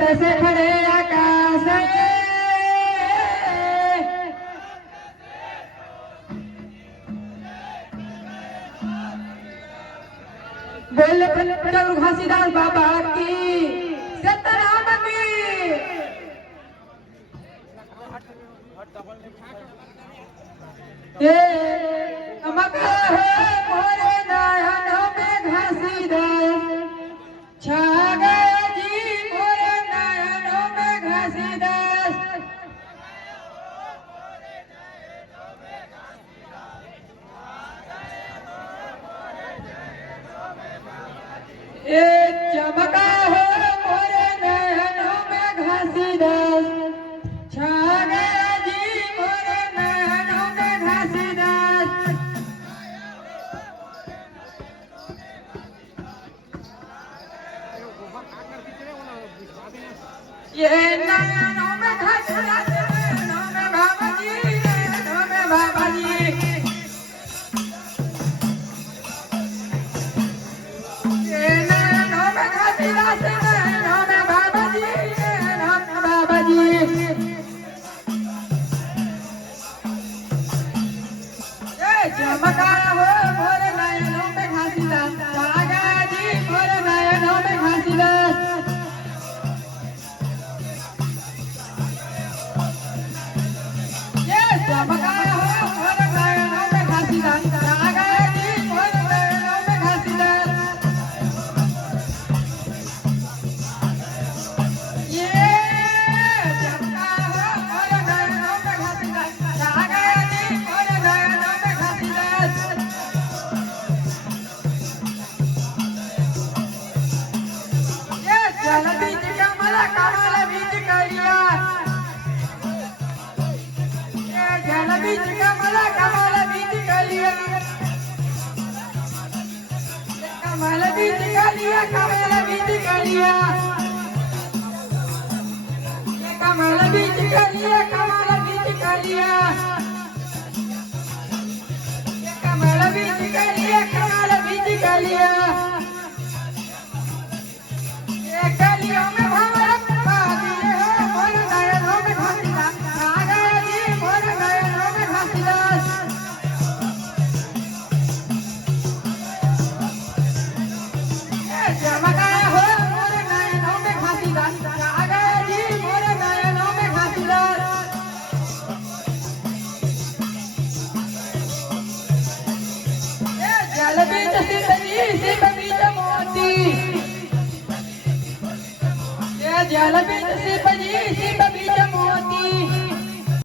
तसे खड़े आकाश बोले चल घासीदास बाबा की सीताराम की ये मका है मोरे नयनों में घासीदास छा गया जी मोरे नयनों में घासीदास ये चमका है मोरे नयनों में घासीदास छा गया जी मोरे नयनों में घासीदास ये नयनों में घासीदास नयनों में बाबा जी नयनों में बाबा जी ये नयनों में घासीदास नयनों में बाबा जी नयनों में बाबा जी चमका हो मोरे नयनों में घासीदास छा गया जी मोरे नयनों में घासीदास ये चमका हो मोरे नयनों में घासीदास छा गया जी मोरे नयनों में घासीदास ये चमका हो मोरे नयनों में घासीदास छा गया जी मोरे नयनों में घासीदास ये जल बीज कमल कमल बीज करिया ये जल बीज कमल कमल बीज करिया कमल बीज करिया कमल बीज करिया कमल बीज करिया कमल बीज करिया कमल बीज करिया कमल बीज करिया ये कलियों में भंवर पादी है मोरे नयनों में घासीदास छा गया जी मोरे नयनों में घासीदास ये चमका हो मोरे नयनों में घासीदास छा गया जी मोरे नयनों में घासीदास ये जल बीज सित बीज मोती ये जल बीज सित